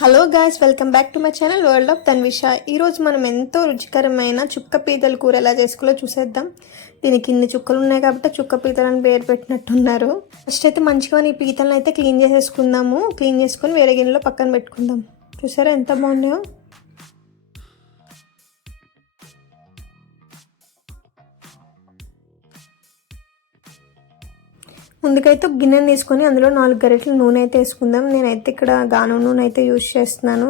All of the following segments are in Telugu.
Hello guys, welcome back to my channel world of Tanvisha. ఈరోజు మనం ఎంతో రుచికరమైన చుక్క పీతల కూర ఎలా చేసుకోవాలో చూసేద్దాం. దీనికి ఇన్ని చుక్కలు ఉన్నాయి కాబట్టి చుక్క పీతలు అని పేరు పెట్టినట్టున్నారు. ఫస్ట్ అయితే మంచిగా ఈ పీతలను అయితే క్లీన్ చేసేసుకుందాము. క్లీన్ చేసుకొని వేరే గిన్నెలో పక్కన పెట్టుకుందాం. చూసారా ఎంత బాగున్నాయో. ముందుకైతే ఒక గిన్నెని తీసుకొని అందులో 4 గరిటెల నూనె అయితే వేసుకుందాం. నేనైతే ఇక్కడ గానుగ నూనె అయితే యూజ్ చేస్తున్నాను,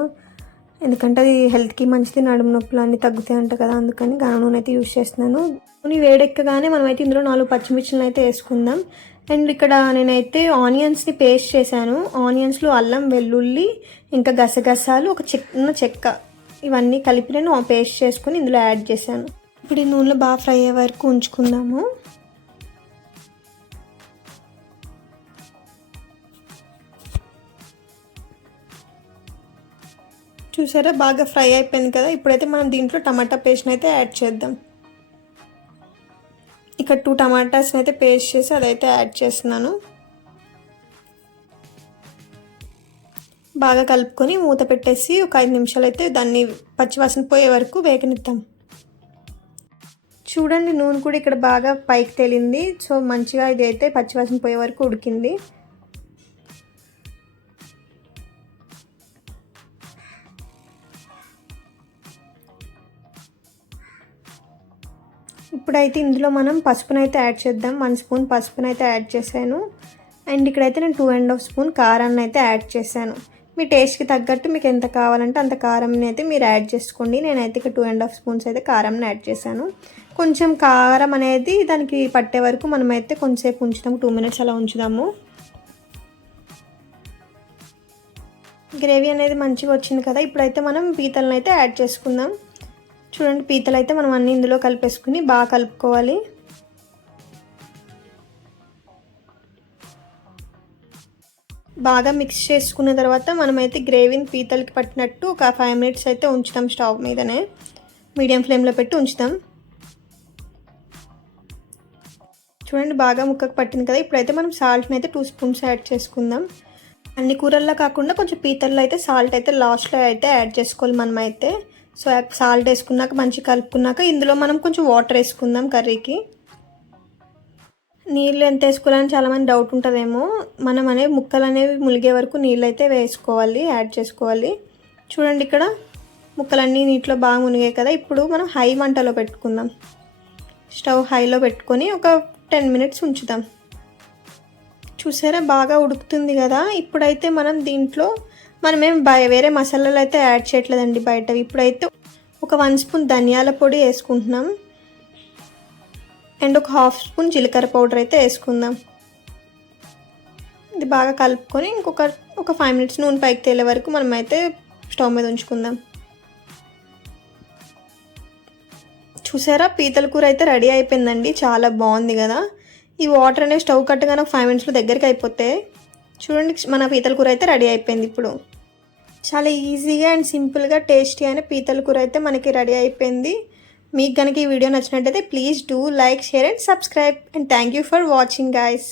ఎందుకంటే అది హెల్త్కి మంచిది, నడుము నొప్పులు అన్నీ తగ్గుతాయి అంట కదా, అందుకని గానుగ నూనె అయితే యూజ్ చేస్తున్నాను. నూనె వేడెక్కగానే మనమైతే ఇందులో 4 పచ్చిమిర్చిలను అయితే వేసుకుందాం. అండ్ ఇక్కడ నేనైతే ఆనియన్స్ని పేస్ట్ చేశాను. ఆనియన్స్లో అల్లం, వెల్లుల్లి, ఇంకా గసగసాలు, ఒక చిన్న చెక్క, ఇవన్నీ కలిపి నేను పేస్ట్ చేసుకుని ఇందులో యాడ్ చేశాను. ఇప్పుడు ఈ నూనెలో బాగా ఫ్రై అయ్యే వరకు ఉంచుకుందాము. చూసారా బాగా ఫ్రై అయిపోయింది కదా. ఇప్పుడైతే మనం దీంట్లో టమాటా పేస్ట్ని అయితే యాడ్ చేద్దాం. ఇక్కడ 2 టమాటాస్ని అయితే పేస్ట్ చేసి అదైతే యాడ్ చేస్తున్నాను. బాగా కలుపుకొని మూత పెట్టేసి ఒక 5 నిమిషాలు అయితే దాన్ని పచ్చివాసన పోయే వరకు వేగనిద్దాం. చూడండి నూనె కూడా ఇక్కడ బాగా పైకి తేలింది. సో మంచిగా ఇది అయితే పచ్చివాసన పోయే వరకు ఉడికింది. ఇప్పుడైతే ఇందులో మనం పసుపునైతే యాడ్ చేద్దాం. 1 స్పూన్ పసుపునైతే యాడ్ చేశాను. అండ్ ఇక్కడైతే నేను 2.5 స్పూన్ కారాన్ని అయితే యాడ్ చేశాను. మీ టేస్ట్కి తగ్గట్టు మీకు ఎంత కావాలంటే అంత కారంని అయితే మీరు యాడ్ చేసుకోండి. నేనైతే ఇక్కడ 2.5 స్పూన్స్ అయితే కారంని యాడ్ చేశాను. కొంచెం కారం అనేది దానికి పట్టే వరకు మనమైతే కొంచెంసేపు ఉంచుదాము, 2 మినిట్స్ అలా ఉంచుదాము. గ్రేవీ అనేది మంచిగా వచ్చింది కదా. ఇప్పుడైతే మనం పీతలను అయితే యాడ్ చేసుకుందాం. చూడండి పీతలు అయితే మనం అన్నీ ఇందులో కలిపేసుకుని బాగా కలుపుకోవాలి. బాగా మిక్స్ చేసుకున్న తర్వాత మనమైతే గ్రేవీని పీతలకి పట్టినట్టు ఒక 5 మినిట్స్ అయితే ఉంచుతాం. స్టవ్ మీదనే మీడియం ఫ్లేమ్లో పెట్టి ఉంచుతాం. చూడండి బాగా ముక్కకు పట్టింది కదా. ఇప్పుడైతే మనం సాల్ట్ని అయితే 2 స్పూన్స్ యాడ్ చేసుకుందాం. అన్ని కూరల్లో కాకుండా కొంచెం పీతల్లో అయితే సాల్ట్ అయితే లాస్ట్లో అయితే యాడ్ చేసుకోవాలి మనమైతే. సో సాల్ట్ వేసుకున్నాక మంచిగా కలుపుకున్నాక ఇందులో మనం కొంచెం వాటర్ వేసుకుందాం. కర్రీకి నీళ్ళు ఎంత వేసుకోవాలని చాలామంది డౌట్ ఉంటుందేమో. మనం అనేవి ముక్కలు అనేవి ములిగే వరకు నీళ్ళు అయితే వేసుకోవాలి, యాడ్ చేసుకోవాలి. చూడండి ఇక్కడ ముక్కలన్నీ నీటిలో బాగా మునిగాయి కదా. ఇప్పుడు మనం హై మంటలో పెట్టుకుందాం. స్టవ్ హైలో పెట్టుకొని ఒక 10 మినిట్స్ ఉంచుదాం. చూసారా బాగా ఉడుకుతుంది కదా. ఇప్పుడైతే మనం దీంట్లో మనమేం వేరే మసాలాలు అయితే యాడ్ చేయట్లేదండి బయటవి. ఇప్పుడైతే ఒక 1 స్పూన్ ధనియాల పొడి వేసుకుంటున్నాం. అండ్ ఒక 1/2 స్పూన్ జీలకర్ర పౌడర్ అయితే వేసుకుందాం. ఇది బాగా కలుపుకొని ఒక 5 మినిట్స్ నూనె పైకి తేలే వరకు మనమైతే స్టవ్ మీద ఉంచుకుందాం. చూసారా పీతల కూర అయితే రెడీ అయిపోయిందండి. చాలా బాగుంది కదా. ఈ వాటర్ అనేవి స్టవ్ కట్టగానే ఒక 5 మినిట్స్లో దగ్గరికి అయిపోతాయి. చూడండి మన పీతల కూర అయితే రెడీ అయిపోయింది. ఇప్పుడు చాలా ఈజీగా అండ్ సింపుల్గా టేస్టీ అయిన పీతల కూర అయితే మనకి రెడీ అయిపోయింది. మీకు కనుక ఈ వీడియో నచ్చినట్టయితే please do like, share and subscribe. And thank you for watching guys.